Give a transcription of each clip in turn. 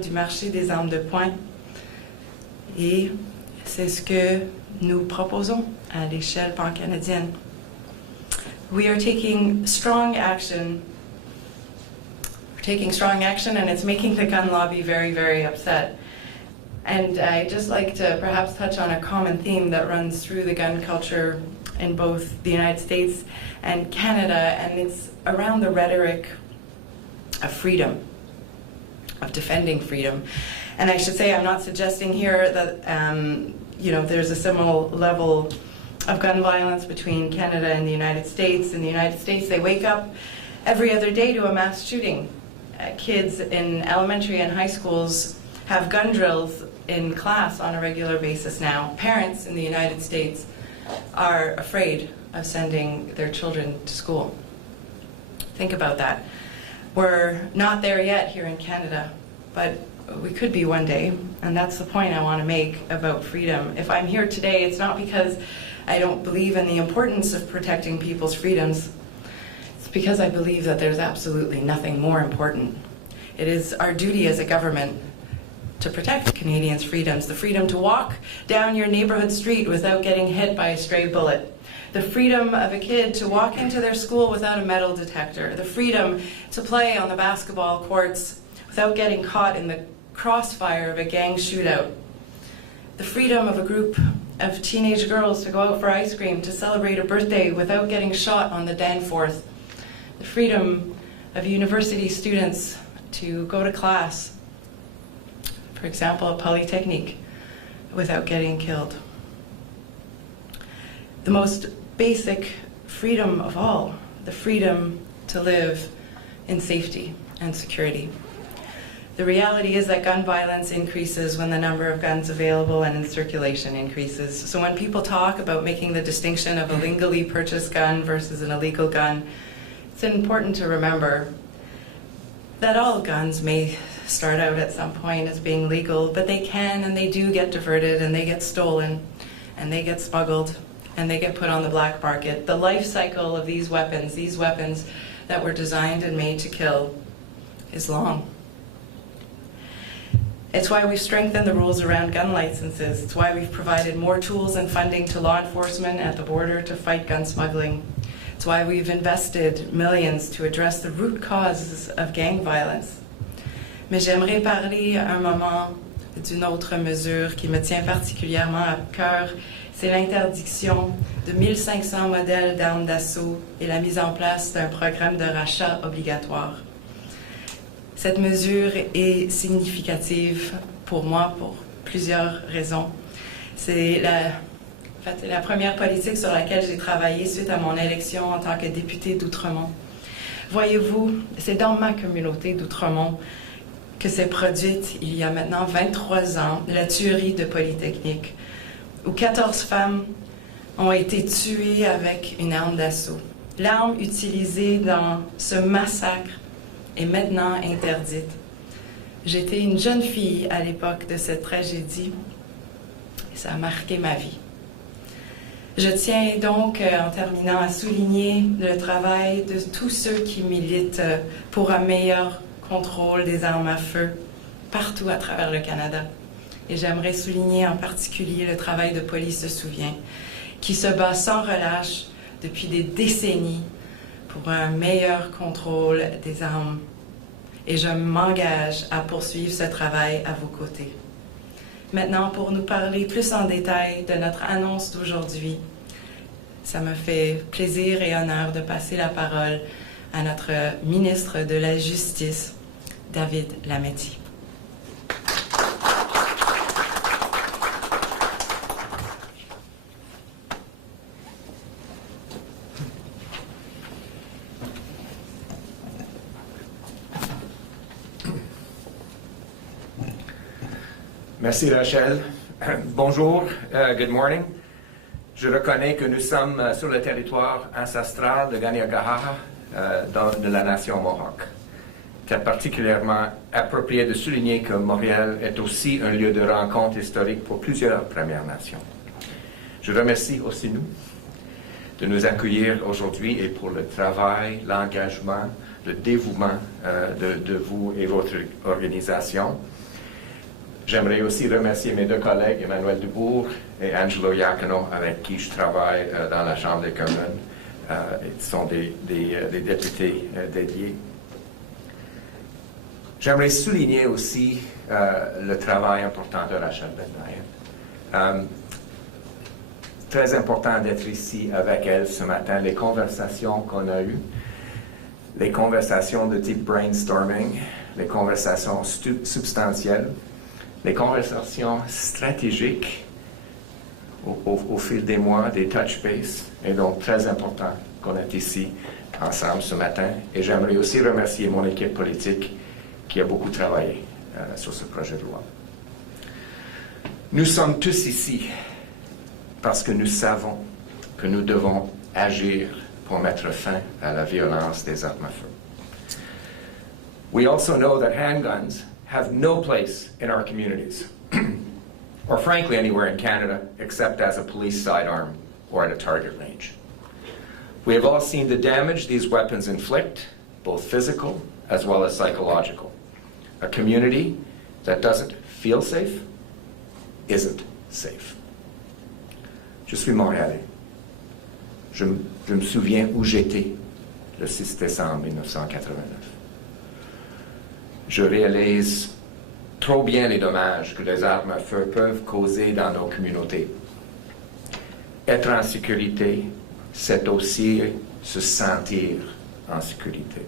du marché des armes de poing. Et c'est ce que nous proposons à l'échelle pan-canadienne. We are taking strong action. We're taking strong action, and it's making the gun lobby very, very upset. And I'd just like to perhaps touch on a common theme that runs through the gun culture in both the United States and Canada, and it's around the rhetoric of freedom, of defending freedom. And I should say, I'm not suggesting here that there's a similar level of gun violence between Canada and the United States. In the United States, they wake up every other day to a mass shooting. Kids in elementary and high schools have gun drills in class on a regular basis now. Parents in the United States are afraid of sending their children to school. Think about that. We're not there yet here in Canada, but we could be one day, and that's the point I want to make about freedom. If I'm here today, it's not because I don't believe in the importance of protecting people's freedoms. It's because I believe that there's absolutely nothing more important. It is our duty as a government to protect Canadians' freedoms, the freedom to walk down your neighborhood street without getting hit by a stray bullet, the freedom of a kid to walk into their school without a metal detector, the freedom to play on the basketball courts without getting caught in the crossfire of a gang shootout, the freedom of a group of teenage girls to go out for ice cream, to celebrate a birthday without getting shot on the Danforth, the freedom of university students to go to class, for example, at Polytechnique, without getting killed. The most basic freedom of all, the freedom to live in safety and security. The reality is that gun violence increases when the number of guns available and in circulation increases. So when people talk about making the distinction of a legally purchased gun versus an illegal gun, it's important to remember that all guns may start out at some point as being legal, but they can and they do get diverted, and they get stolen, and they get smuggled, and they get put on the black market. The life cycle of these weapons that were designed and made to kill, is long. It's why we've strengthened the rules around gun licenses. It's why we've provided more tools and funding to law enforcement at the border to fight gun smuggling. It's why we've invested millions to address the root causes of gang violence. Mais j'aimerais parler un moment d'une autre mesure qui me tient particulièrement à cœur. C'est l'interdiction de 1500 modèles d'armes d'assaut et la mise en place d'un programme de rachat obligatoire. Cette mesure est significative pour moi pour plusieurs raisons. C'est la première politique sur laquelle j'ai travaillé suite à mon élection en tant que députée d'Outremont. Voyez-vous, c'est dans ma communauté d'Outremont que s'est produite, il y a maintenant 23 ans, la tuerie de Polytechnique, où 14 femmes ont été tuées avec une arme d'assaut. L'arme utilisée dans ce massacre est maintenant interdite. J'étais une jeune fille à l'époque de cette tragédie et ça a marqué ma vie. Je tiens donc, en terminant, à souligner le travail de tous ceux qui militent pour un meilleur contrôle des armes à feu partout à travers le Canada. Et j'aimerais souligner en particulier le travail de Police se souvient, qui se bat sans relâche depuis des décennies pour un meilleur contrôle des armes. Et je m'engage à poursuivre ce travail à vos côtés. Maintenant, pour nous parler plus en détail de notre annonce d'aujourd'hui, ça me fait plaisir et honneur de passer la parole à notre ministre de la Justice, David Lametti. Merci Rachel. Bonjour, good morning. Je reconnais que nous sommes sur le territoire ancestral de Kanien'kehá:ka de la nation Mohawk. C'est particulièrement approprié de souligner que Montréal est aussi un lieu de rencontre historique pour plusieurs Premières Nations. Je remercie aussi nous de nous accueillir aujourd'hui et pour le travail, l'engagement, le dévouement de vous et votre organisation. J'aimerais aussi remercier mes deux collègues, Emmanuel Dubourg et Angelo Iacono, avec qui je travaille dans la Chambre des communes. Ils sont des députés dédiés. J'aimerais souligner aussi le travail important de Rachel Ben-Dayan. Très important d'être ici avec elle ce matin. Les conversations qu'on a eues, les conversations de type brainstorming, les conversations substantielles, les conversations stratégiques au fil des mois, des touch base, et donc très important qu'on est ici ensemble ce matin. Et j'aimerais aussi remercier mon équipe politique qui a beaucoup travaillé sur ce projet de loi. Nous sommes tous ici parce que nous savons que nous devons agir pour mettre fin à la violence des armes à feu. We also know that handguns have no place in our communities, or frankly anywhere in Canada, except as a police sidearm or at a target range. We have all seen the damage these weapons inflict, both physical as well as psychological. A community that doesn't feel safe isn't safe. Je suis Montréalais. Je me souviens où j'étais le 6 décembre 1989. Je réalise trop bien les dommages que les armes à feu peuvent causer dans nos communautés. Être en sécurité, c'est aussi se sentir en sécurité.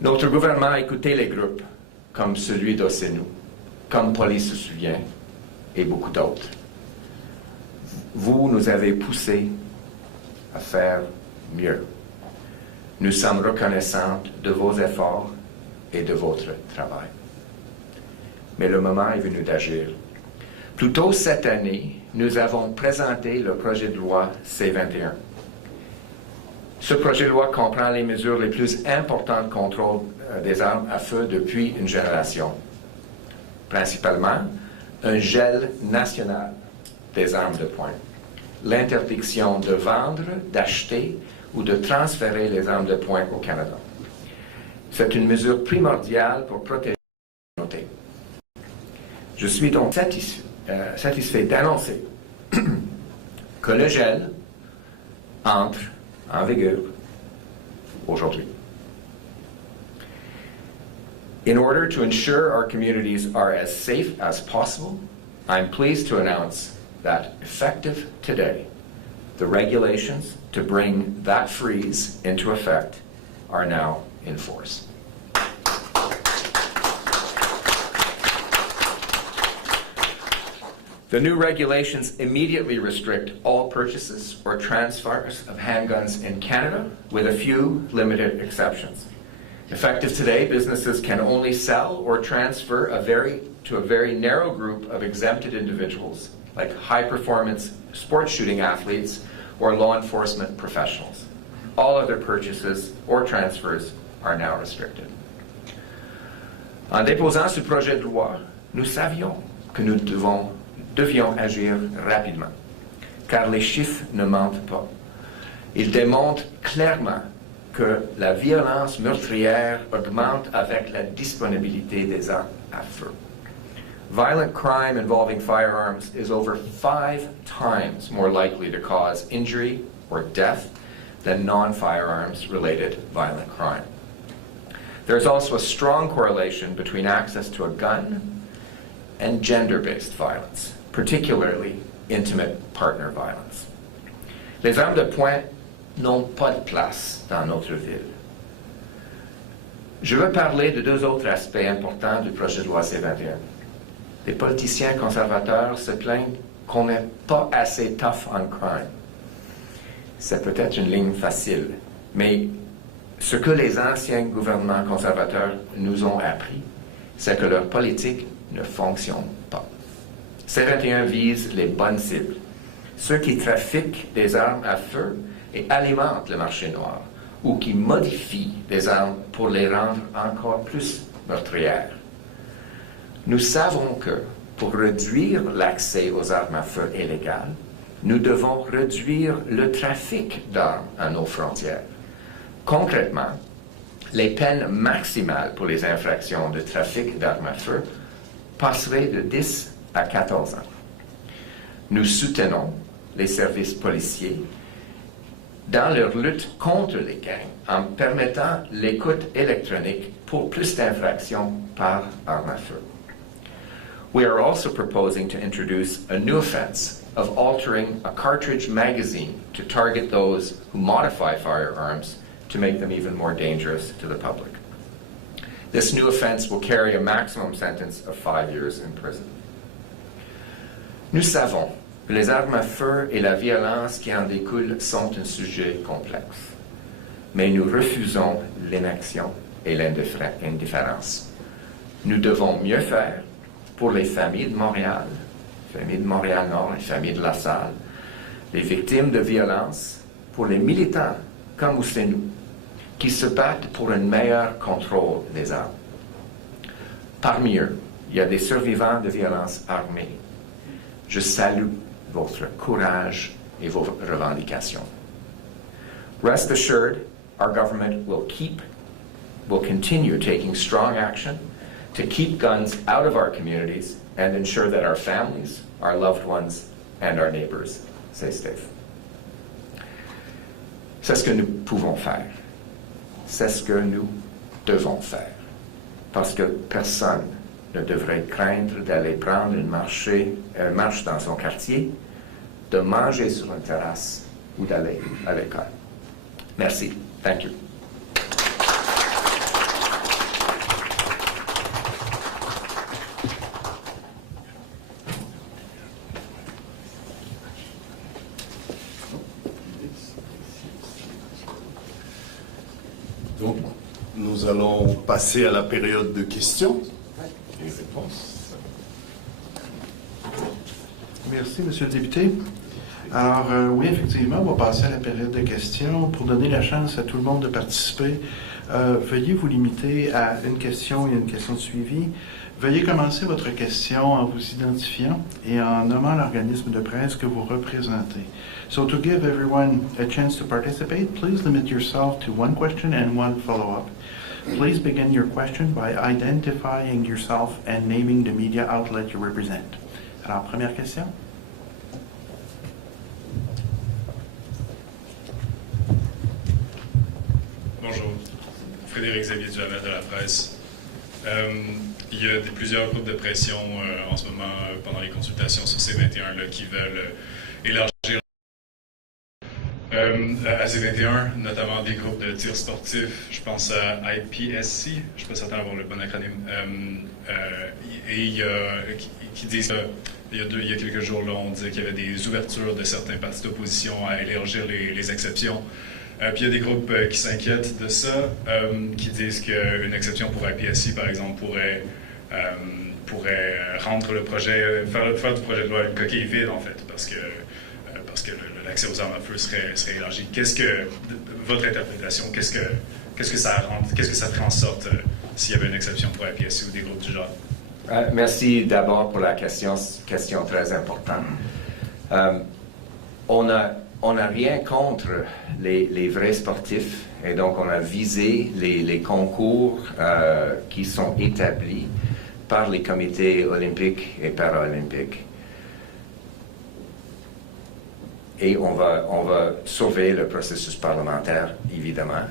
Notre gouvernement a écouté les groupes comme celui d'Océnou, comme Police se souvient, et beaucoup d'autres. Vous nous avez poussés à faire mieux. Nous sommes reconnaissants de vos efforts et de votre travail. Mais le moment est venu d'agir. Plus tôt cette année, nous avons présenté le projet de loi C-21. Ce projet de loi comprend les mesures les plus importantes de contrôle des armes à feu depuis une génération. Principalement, un gel national des armes de poing, l'interdiction de vendre, d'acheter ou de transférer les armes de poing au Canada. C'est une mesure primordiale pour protéger la communauté. Je suis donc satisfait d'annoncer que le gel entre en vigueur aujourd'hui. In order to ensure our communities are as safe as possible, I'm pleased to announce that effective today, the regulations to bring that freeze into effect are now in force. The new regulations immediately restrict all purchases or transfers of handguns in Canada, with a few limited exceptions. Effective today, businesses can only sell or transfer to a very narrow group of exempted individuals, like high-performance sports shooting athletes or law enforcement professionals. All other purchases or transfers are now restricted. En déposant ce projet de loi, nous savions que nous devions agir rapidement, car les chiffres ne mentent pas. Ils démontrent clairement que la violence meurtrière augmente avec la disponibilité des armes à feu. Violent crime involving firearms is over 5 times more likely to cause injury or death than non-firearms related violent crime. There's also a strong correlation between access to a gun and gender-based violence, particularly intimate partner violence. Les armes de poing n'ont pas de place dans notre ville. Je veux parler de 2 autres aspects importants du projet de loi C-21. Les politiciens conservateurs se plaignent qu'on n'est pas assez tough on crime. C'est peut-être une ligne facile, mais ce que les anciens gouvernements conservateurs nous ont appris, c'est que leur politique ne fonctionne pas. C-21 vise les bonnes cibles, ceux qui trafiquent des armes à feu et alimentent le marché noir, ou qui modifient des armes pour les rendre encore plus meurtrières. Nous savons que, pour réduire l'accès aux armes à feu illégales, Nous devons réduire le trafic d'armes à nos frontières. Concrètement, les peines maximales pour les infractions de trafic d'armes à feu passeraient de 10 à 14 ans. Nous soutenons les services policiers dans leur lutte contre les gangs en permettant l'écoute électronique pour plus d'infractions par arme à feu. We are also proposing to introduce a new offense of altering a cartridge magazine to target those who modify firearms to make them even more dangerous to the public. This new offense will carry a maximum sentence of 5 years in prison. Nous savons que les armes à feu et la violence qui en découlent sont un sujet complexe, mais nous refusons l'inaction et l'indifférence. Nous devons mieux faire pour les familles de Montréal Nord, les familles de La Salle, les victimes de violence, pour les militants comme Ousseynou, qui se battent pour un meilleur contrôle des armes. Parmi eux, il y a des survivants de violences armées. Je salue votre courage et vos revendications. Rest assured, our government will continue taking strong action to keep guns out of our communities and ensure that our families, our loved ones, and our neighbors stay safe. C'est ce que nous pouvons faire. C'est ce que nous devons faire. Parce que personne ne devrait craindre d'aller prendre une marche dans son quartier, de manger sur une terrasse ou d'aller à l'école. Merci. Thank you. Donc, nous allons passer à la période de questions et réponses. Merci, Monsieur le député. Alors, oui, effectivement, on va passer à la période de questions. Pour donner la chance à tout le monde de participer, veuillez vous limiter à une question et une question de suivi. Veuillez commencer votre question en vous identifiant et en nommant l'organisme de presse que vous représentez. So to give everyone a chance to participate, please limit yourself to one question and one follow-up. Please begin your question by identifying yourself and naming the media outlet you represent. Alors, première question. Bonjour, Frédéric Xavier Duhamel de la presse. Il y a plusieurs groupes de pression en ce moment pendant les consultations sur C21 là, qui veulent élargir à C21, notamment des groupes de tir sportif. Je pense à IPSC, je ne suis pas certain d'avoir le bon acronyme, et il y a, qui disent il y a quelques jours, là, on disait qu'il y avait des ouvertures de certains partis d'opposition à élargir les exceptions. Puis il y a des groupes qui s'inquiètent de ça, qui disent qu'une exception pour IPSC, par exemple, pourrait rendre le projet, faire du projet de loi une coquille vide, en fait, parce que l'accès aux armes à feu serait élargi. Qu'est-ce que, votre interprétation, qu'est-ce que ça ferait en sorte s'il y avait une exception pour IPSC ou des groupes du genre? Merci d'abord pour la question très importante. On n'a rien contre les vrais sportifs et donc on a visé les concours qui sont établis par les comités olympiques et paralympiques. Et on va sauver le processus parlementaire, évidemment,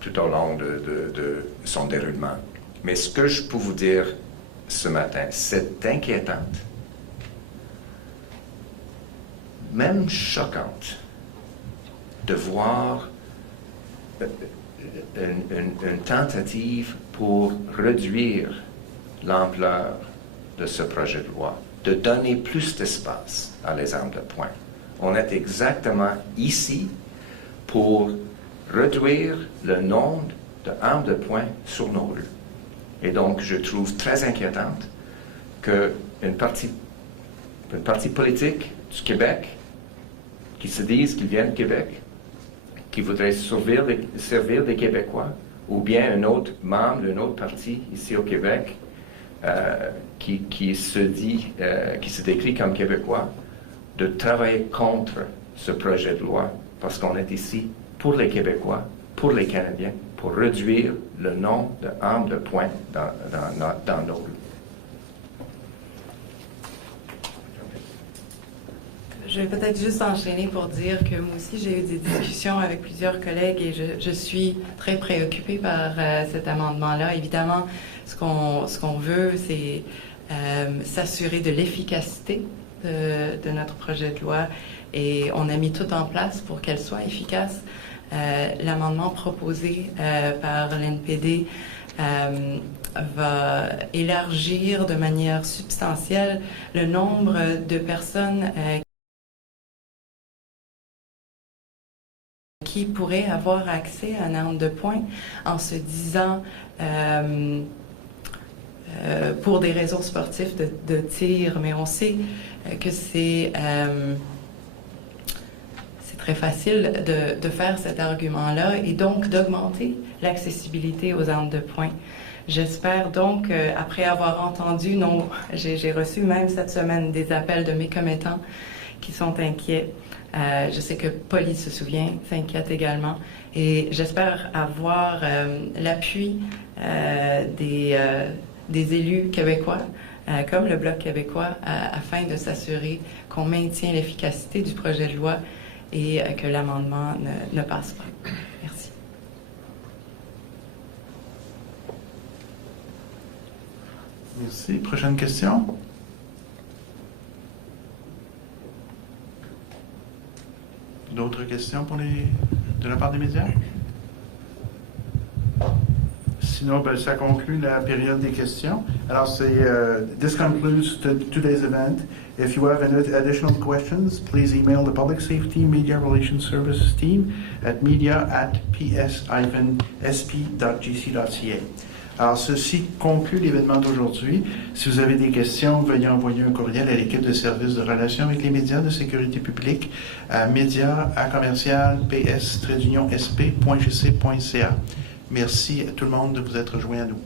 tout au long de son déroulement. Mais ce que je peux vous dire ce matin, c'est inquiétant, même choquante, de voir une tentative pour réduire l'ampleur de ce projet de loi, de donner plus d'espace à les armes de poing. On est exactement ici pour réduire le nombre d'armes de poing sur nos rues. Et donc, je trouve très inquiétante qu'une partie politique du Québec, qui se disent qu'ils viennent du Québec, qui voudraient servir des Québécois, ou bien un autre membre d'un autre parti ici au Québec, qui se décrit comme québécois, de travailler contre ce projet de loi, parce qu'on est ici pour les Québécois, pour les Canadiens, pour réduire le nombre d'armes de poing dans nos rues. Je vais peut-être juste enchaîner pour dire que moi aussi, j'ai eu des discussions avec plusieurs collègues et je suis très préoccupée par cet amendement-là. Évidemment, ce qu'on veut, c'est s'assurer de l'efficacité de notre projet de loi et on a mis tout en place pour qu'elle soit efficace. L'amendement proposé par l'NPD va élargir de manière substantielle le nombre de personnes qui pourraient avoir accès à une arme de poing en se disant pour des raisons sportives de tir, mais on sait que c'est très facile de faire cet argument-là et donc d'augmenter l'accessibilité aux armes de poing. J'espère donc, après avoir entendu, j'ai reçu même cette semaine des appels de mes commettants qui sont inquiets. Je sais que Polly se souvient, s'inquiète également. Et j'espère avoir l'appui des élus québécois, comme le Bloc québécois, afin de s'assurer qu'on maintient l'efficacité du projet de loi et que l'amendement ne passe pas. Merci. Merci. Prochaine question. D'autres questions de la part des médias? Sinon, ça conclut la période des questions. Alors, this concludes today's event. If you have any additional questions, please email the Public Safety Media Relations Services team at media@ps-sp.gc.ca. Alors, ceci conclut l'événement d'aujourd'hui. Si vous avez des questions, veuillez envoyer un courriel à l'équipe de services de relations avec les médias de sécurité publique à media@ps-sp.gc.ca. Merci à tout le monde de vous être joint à nous.